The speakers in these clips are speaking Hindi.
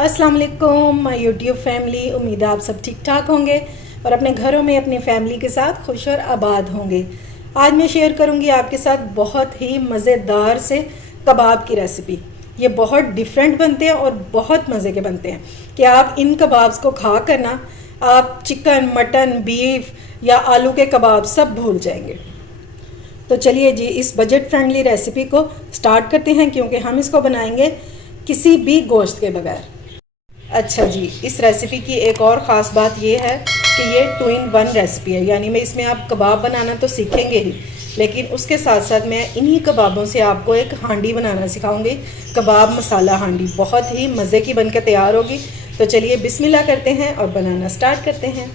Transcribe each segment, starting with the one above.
अस्सलाम वालेकुम माय यूट्यूब फैमिली। उम्मीद है आप सब ठीक ठाक होंगे और अपने घरों में अपनी फैमिली के साथ खुश और आबाद होंगे। आज मैं शेयर करूंगी आपके साथ बहुत ही मज़ेदार से कबाब की रेसिपी। ये बहुत डिफरेंट बनते हैं और बहुत मज़े के बनते हैं कि आप इन कबाब्स को खा कर ना आप चिकन, मटन, बीफ या आलू के कबाब सब भूल जाएंगे। तो चलिए जी इस बजट फ्रेंडली रेसिपी को स्टार्ट करते हैं, क्योंकि हम इसको बनाएंगे किसी भी गोश्त के बगैर। अच्छा जी, इस रेसिपी की एक और ख़ास बात ये है कि ये 2 in 1 रेसिपी है, यानी मैं इसमें आप कबाब बनाना तो सीखेंगे ही, लेकिन उसके साथ साथ मैं इन्हीं कबाबों से आपको एक हांडी बनाना सिखाऊंगी। कबाब मसाला हांडी बहुत ही मज़े की बनकर तैयार होगी। तो चलिए बिस्मिल्लाह करते हैं और बनाना स्टार्ट करते हैं।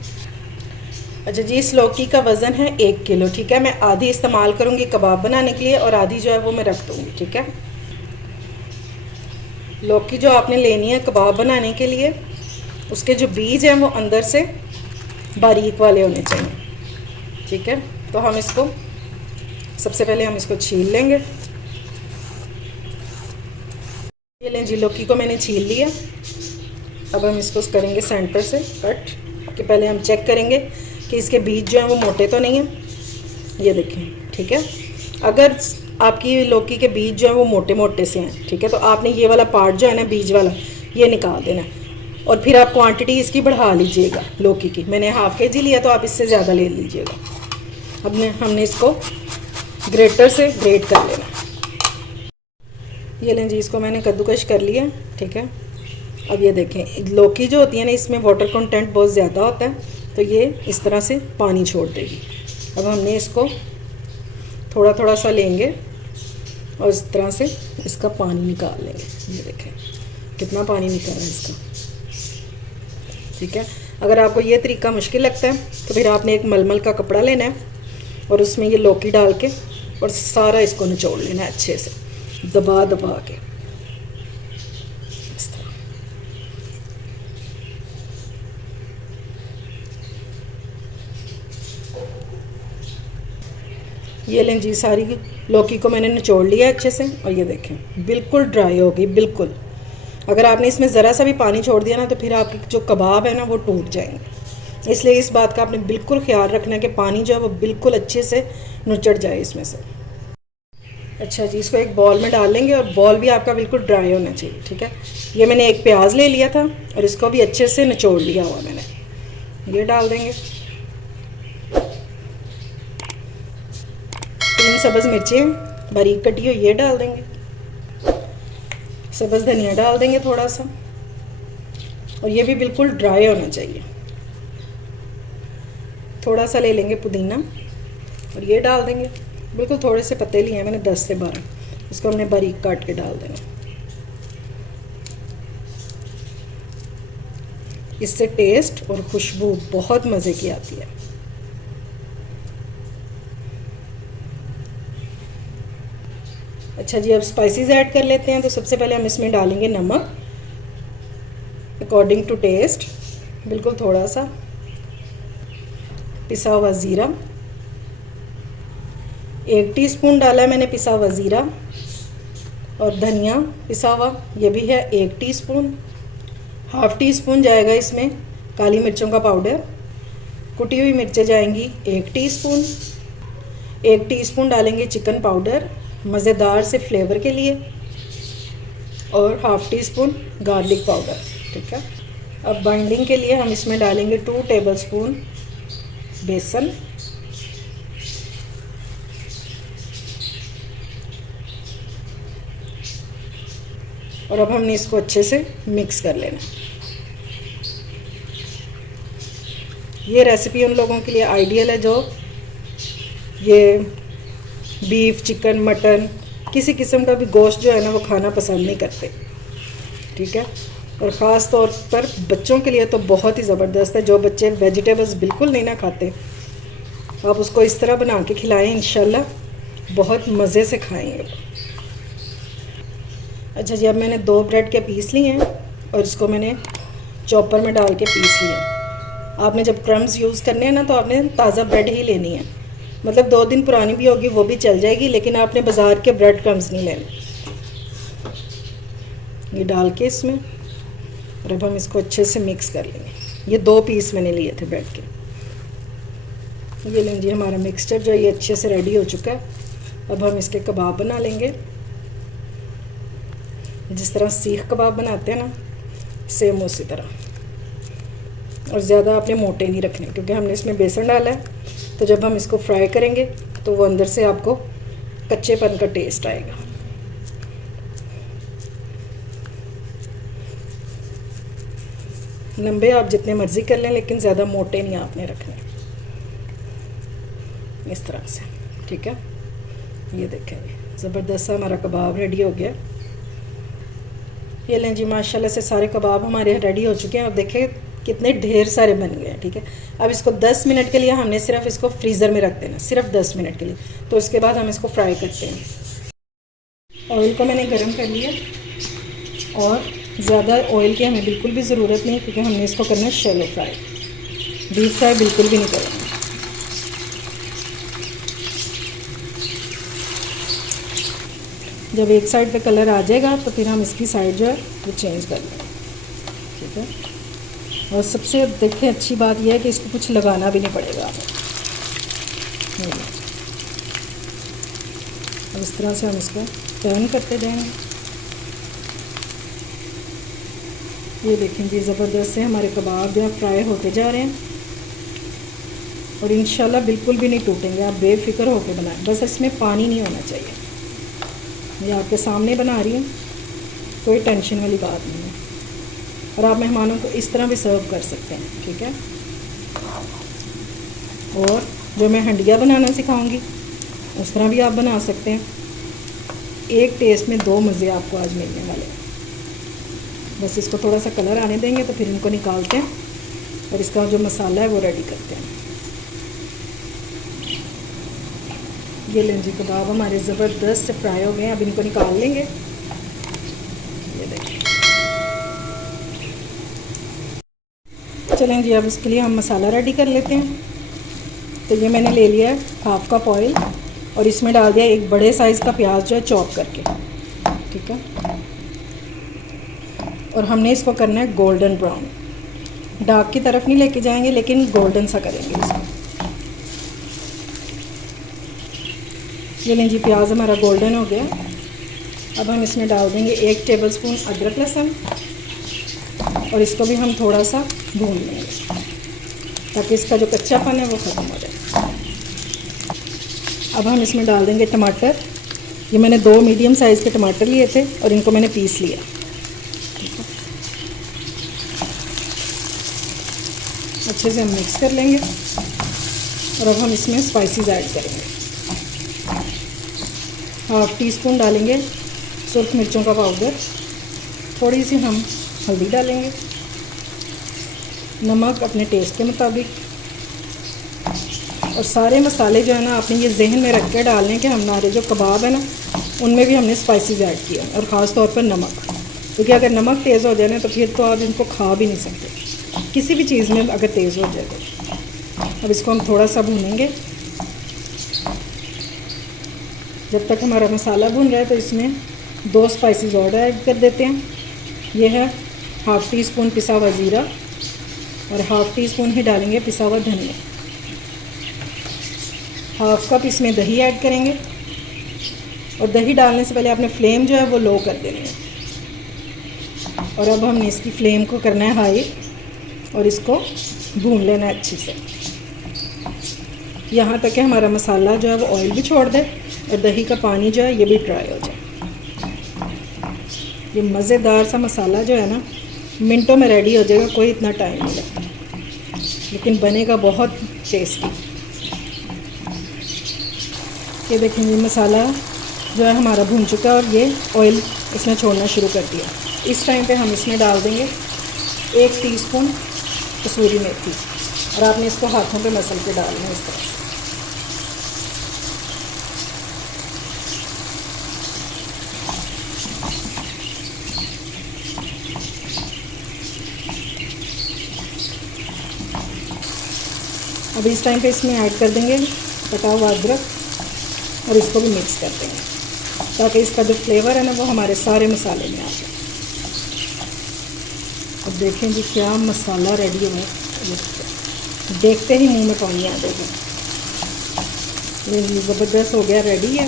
अच्छा जी, इस लौकी का वज़न है 1 किलो। ठीक है, मैं आधी इस्तेमाल करूँगी कबाब बनाने के लिए और आधी जो है वो मैं रख दूँगी। ठीक है, लौकी जो आपने लेनी है कबाब बनाने के लिए, उसके जो बीज हैं वो अंदर से बारीक वाले होने चाहिए। ठीक है, तो हम इसको सबसे पहले हम इसको छील लेंगे। ये लें जी, लौकी को मैंने छील लिया। अब हम इसको करेंगे सेंटर से कट, कि पहले हम चेक करेंगे कि इसके बीज जो हैं वो मोटे तो नहीं हैं। ये देखें, ठीक है। अगर आपकी लौकी के बीज जो हैं वो मोटे मोटे से हैं, ठीक है, तो आपने ये वाला पार्ट जो है ना बीज वाला, ये निकाल देना और फिर आप क्वांटिटी इसकी बढ़ा लीजिएगा लौकी की। मैंने हाफ के जी लिया तो आप इससे ज़्यादा ले लीजिएगा। अब हमने इसको ग्रेटर से ग्रेट कर लेना। ये लें जी, इसको मैंने कद्दूकश कर लिया। ठीक है, अब ये देखें, लौकी जो होती है ना इसमें वाटर कंटेंट बहुत ज़्यादा होता है, तो ये इस तरह से पानी छोड़ देगी। अब हमने इसको थोड़ा थोड़ा सा लेंगे और इस तरह से इसका पानी निकाल लेंगे। ये देखें कितना पानी निकल रहा है इसका। ठीक है, अगर आपको ये तरीका मुश्किल लगता है तो फिर आपने एक मलमल का कपड़ा लेना है और उसमें ये लौकी डाल के और सारा इसको निचोड़ लेना है अच्छे से, दबा दबा के इस तरह। ये लें जी, सारी लौकी को मैंने निचोड़ लिया अच्छे से और ये देखें बिल्कुल ड्राई हो गई, बिल्कुल। अगर आपने इसमें ज़रा सा भी पानी छोड़ दिया ना तो फिर आपके जो कबाब है ना वो टूट जाएंगे। इसलिए इस बात का आपने बिल्कुल ख्याल रखना है कि पानी जो है वो बिल्कुल अच्छे से नुचड़ जाए इसमें से। अच्छा जी, इसको एक बॉल में डाल लेंगे और बॉल भी आपका बिल्कुल ड्राई होना चाहिए। ठीक है, ये मैंने एक प्याज ले लिया था और इसको भी अच्छे से निचोड़ लिया हुआ मैंने। ये डाल देंगे। 3 सब्ज़ मिर्चें बारीक कटी हुई ये डाल देंगे। सब्ज़ धनिया डाल देंगे थोड़ा सा, और ये भी बिल्कुल ड्राई होना चाहिए। थोड़ा सा ले लेंगे पुदीना और ये डाल देंगे। बिल्कुल थोड़े से पत्ते लिए हैं मैंने 10 से 12, इसको हमने बारीक काट के डाल देना। इससे टेस्ट और खुशबू बहुत मज़े की आती है। अच्छा जी, अब स्पाइसेस ऐड कर लेते हैं। तो सबसे पहले हम इसमें डालेंगे नमक अकॉर्डिंग टू टेस्ट, बिल्कुल थोड़ा सा। पिसा हुआ ज़ीरा 1 टीस्पून डाला है मैंने पिसा हुआ ज़ीरा, और धनिया पिसा हुआ ये भी है 1 टीस्पून। हाफ़ टी स्पून जाएगा इसमें काली मिर्चों का पाउडर। कुटी हुई मिर्चें जाएंगी 1 टीस्पून। 1 टीस्पून डालेंगे चिकन पाउडर मज़ेदार से फ्लेवर के लिए, और half tea spoon garlic powder. ठीक है, अब बाइंडिंग के लिए हम इसमें डालेंगे 2 टेबलस्पून बेसन, और अब हमने इसको अच्छे से मिक्स कर लेना। ये रेसिपी उन लोगों के लिए आइडियल है जो ये बीफ, चिकन, मटन, किसी किस्म का भी गोश्त जो है ना वो खाना पसंद नहीं करते। ठीक है, और ख़ास तौर पर बच्चों के लिए तो बहुत ही ज़बरदस्त है। जो बच्चे वेजिटेबल्स बिल्कुल नहीं ना खाते, आप उसको इस तरह बना के खिलाएं, इंशाल्लाह बहुत मज़े से खाएंगे। अच्छा जी, अब मैंने 2 ब्रेड के पीस लिए हैं और इसको मैंने चॉपर में डाल के पीस लिया। आपने जब क्रम्स यूज़ करने हैं ना तो आपने ताज़ा ब्रेड ही लेनी है, मतलब 2 दिन पुरानी भी होगी वो भी चल जाएगी, लेकिन आपने बाज़ार के ब्रेड क्रम्स नहीं लेने। ये डाल के इसमें और अब हम इसको अच्छे से मिक्स कर लेंगे। ये 2 पीस मैंने लिए थे ब्रेड के। ये लें जी, हमारा मिक्सचर जो है ये अच्छे से रेडी हो चुका है। अब हम इसके कबाब बना लेंगे, जिस तरह सीख कबाब बनाते हैं ना, सेम उसी तरह। और ज़्यादा आपने मोटे नहीं रखने, क्योंकि हमने इसमें बेसन डाला है। तो जब हम इसको फ्राई करेंगे तो वो अंदर से आपको कच्चेपन का टेस्ट आएगा। लंबे आप जितने मर्ज़ी कर लें, लेकिन ज़्यादा मोटे नहीं आपने रखने, इस तरह से। ठीक है, ये देखें, ज़बरदस्त सा हमारा कबाब रेडी हो गया। ये लें जी, माशाल्लाह से सारे कबाब हमारे रेडी हो चुके हैं। और देखें कितने ढेर सारे बन गए हैं। ठीक है, अब इसको 10 मिनट के लिए हमने सिर्फ इसको फ्रीज़र में रख देना, सिर्फ 10 मिनट के लिए। तो उसके बाद हम इसको फ्राई करते हैं। ऑयल को मैंने गर्म कर लिया, और ज़्यादा ऑयल की हमें बिल्कुल भी ज़रूरत नहीं, क्योंकि हमने इसको करना है शैलो फ्राई, डीप फ्राई बिल्कुल भी नहीं करेंगे। जब एक साइड पे कलर आ जाएगा तो फिर हम इसकी साइड जो है वो चेंज कर लेंगे। ठीक है, और सबसे देखें अच्छी बात यह है कि इसको कुछ लगाना भी नहीं पड़ेगा हमें। अब इस तरह से हम इसको टर्न करते जाएंगे। ये देखें जी, ज़बरदस्त से हमारे कबाब जो है फ्राई होते जा रहे हैं, और इंशाल्लाह बिल्कुल भी नहीं टूटेंगे। आप बेफिक्र होकर बनाएं, बस इसमें पानी नहीं होना चाहिए। ये आपके सामने बना रही हूँ, कोई टेंशन वाली बात नहीं है। और आप मेहमानों को इस तरह भी सर्व कर सकते हैं। ठीक है, और जो मैं हंडिया बनाना सिखाऊंगी उस तरह भी आप बना सकते हैं। एक टेस्ट में 2 मज़े आपको आज मिलने वाले हैं। बस इसको थोड़ा सा कलर आने देंगे तो फिर इनको निकालते हैं, और इसका जो मसाला है वो रेडी करते हैं। ये लें जी, कबाब हमारे ज़बरदस्त से फ्राई हो गए हैं। अब इनको निकाल लेंगे। ये देखिए, चलें जी, अब इसके लिए हम मसाला रेडी कर लेते हैं। तो ये मैंने ले लिया है 1/2 कप ऑयल, और इसमें डाल दिया एक बड़े साइज़ का प्याज जो है चॉप करके। ठीक है, और हमने इसको करना है गोल्डन ब्राउन, डार्क की तरफ नहीं लेके जाएंगे, लेकिन गोल्डन सा करेंगे इसको। ये लें जी, प्याज हमारा गोल्डन हो गया। अब हम इसमें डाल देंगे 1 टेबलस्पून अदरक लहसुन, और इसको भी हम थोड़ा सा भून लेंगे ताकि इसका जो कच्चापन है वो ख़त्म हो जाए। अब हम इसमें डाल देंगे टमाटर। ये मैंने 2 मीडियम साइज़ के टमाटर लिए थे, और इनको मैंने पीस लिया। अच्छे से हम मिक्स कर लेंगे, और अब हम इसमें स्पाइसेस ऐड करेंगे। 1/2 टीस्पून डालेंगे सुर्ख मिर्चों का पाउडर, थोड़ी सी हम हल्दी डालेंगे, नमक अपने टेस्ट के मुताबिक। और सारे मसाले जो है ना, आपने ये जहन में रख कर डालने कि हमारे जो कबाब है ना, उनमें भी हमने स्पाइसेस ऐड किया, और ख़ास तौर पर नमक, क्योंकि अगर नमक तेज़ हो जाए ना तो फिर तो आप इनको खा भी नहीं सकते, किसी भी चीज़ में अगर तेज़ हो जाए तो। अब इसको हम थोड़ा सा भूनेंगे। जब तक हमारा मसाला भून रहा है तो इसमें 2 स्पाइसेस और ऐड कर देते हैं। ये है 1/2 टीस्पून पिसा हुआ ज़ीरा, और 1/2 टीस्पून ही डालेंगे पिसा हुआ धनिया। 1/2 कप इसमें दही ऐड करेंगे, और दही डालने से पहले आपने फ्लेम जो है वो लो कर देनी है। और अब हमने इसकी फ्लेम को करना है हाई, और इसको भून लेना है अच्छे से, यहाँ तक कि हमारा मसाला जो है वो ऑयल भी छोड़ दे, और दही का पानी जो है ये भी ड्राई हो जाए। ये मज़ेदार सा मसाला जो है ना, मिनटों में रेडी हो जाएगा, कोई इतना टाइम नहीं लगता, लेकिन बनेगा बहुत टेस्टी। ये देखेंगे, मसाला जो है हमारा भून चुका है, और ये ऑयल इसने छोड़ना शुरू कर दिया। इस टाइम पे हम इसमें डाल देंगे 1 टीस्पून कसूरी मेथी, और आपने इसको हाथों पे मसल के डालना है इस तरह से। अब इस टाइम पे इसमें ऐड कर देंगे कटा हुआ अदरक, और इसको भी मिक्स कर देंगे ताकि इसका जो फ्लेवर है ना वो हमारे सारे मसाले में आ जाए। अब देखें जी क्या मसाला रेडी हुआ है, देखते ही मुंह में पानी आ जाएगा। ये ज़बरदस्त हो गया, रेडी है।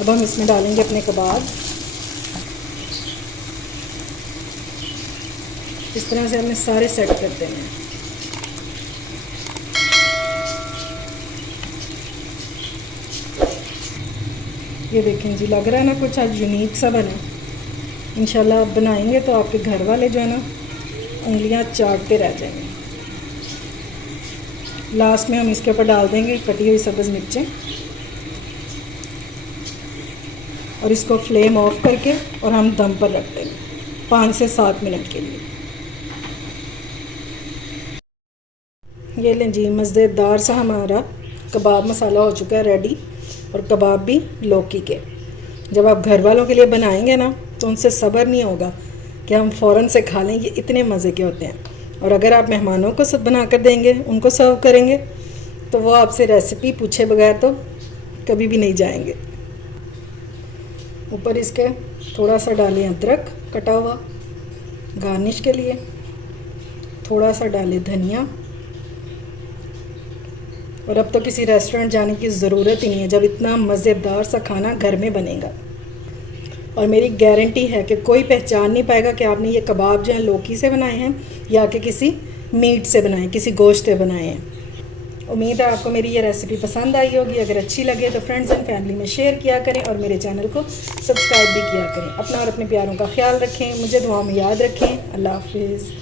अब हम इसमें डालेंगे अपने कबाब। इस तरह से हमें सारे सेट कर देने हैं। ये देखें जी, लग रहा है ना कुछ आज यूनिक सा बना। इंशाल्लाह आप बनाएंगे तो आपके घर वाले जो है ना उंगलियां चाटते रह जाएंगे। लास्ट में हम इसके ऊपर डाल देंगे कटी हुई सब्ज़ मिर्चें और इसको फ्लेम ऑफ करके और हम दम पर रख देंगे 5 से 7 मिनट के लिए। ये लें जी, मज़ेदार सा हमारा कबाब मसाला हो चुका है रेडी, और कबाब भी लौकी के। जब आप घर वालों के लिए बनाएंगे ना तो उनसे सब्र नहीं होगा कि हम फ़ौरन से खा लें, ये इतने मज़े के होते हैं। और अगर आप मेहमानों को सब बना कर देंगे, उनको सर्व करेंगे, तो वो आपसे रेसिपी पूछे बगैर तो कभी भी नहीं जाएंगे। ऊपर इसके थोड़ा सा डालें अदरक कटा हुआ गार्निश के लिए, थोड़ा सा डालें धनिया। और अब तो किसी रेस्टोरेंट जाने की ज़रूरत ही नहीं है जब इतना मज़ेदार सा खाना घर में बनेगा। और मेरी गारंटी है कि कोई पहचान नहीं पाएगा कि आपने ये कबाब जो हैं लौकी से बनाए हैं या कि किसी मीट से बनाए, किसी गोश्त से बनाए हैं। उम्मीद है आपको मेरी ये रेसिपी पसंद आई होगी। अगर अच्छी लगे तो फ्रेंड्स एंड फैमिली में शेयर किया करें और मेरे चैनल को सब्सक्राइब भी किया करें। अपना और अपने प्यारों का ख्याल रखें, मुझे दुआओं में याद रखें। अल्लाह हाफिज़।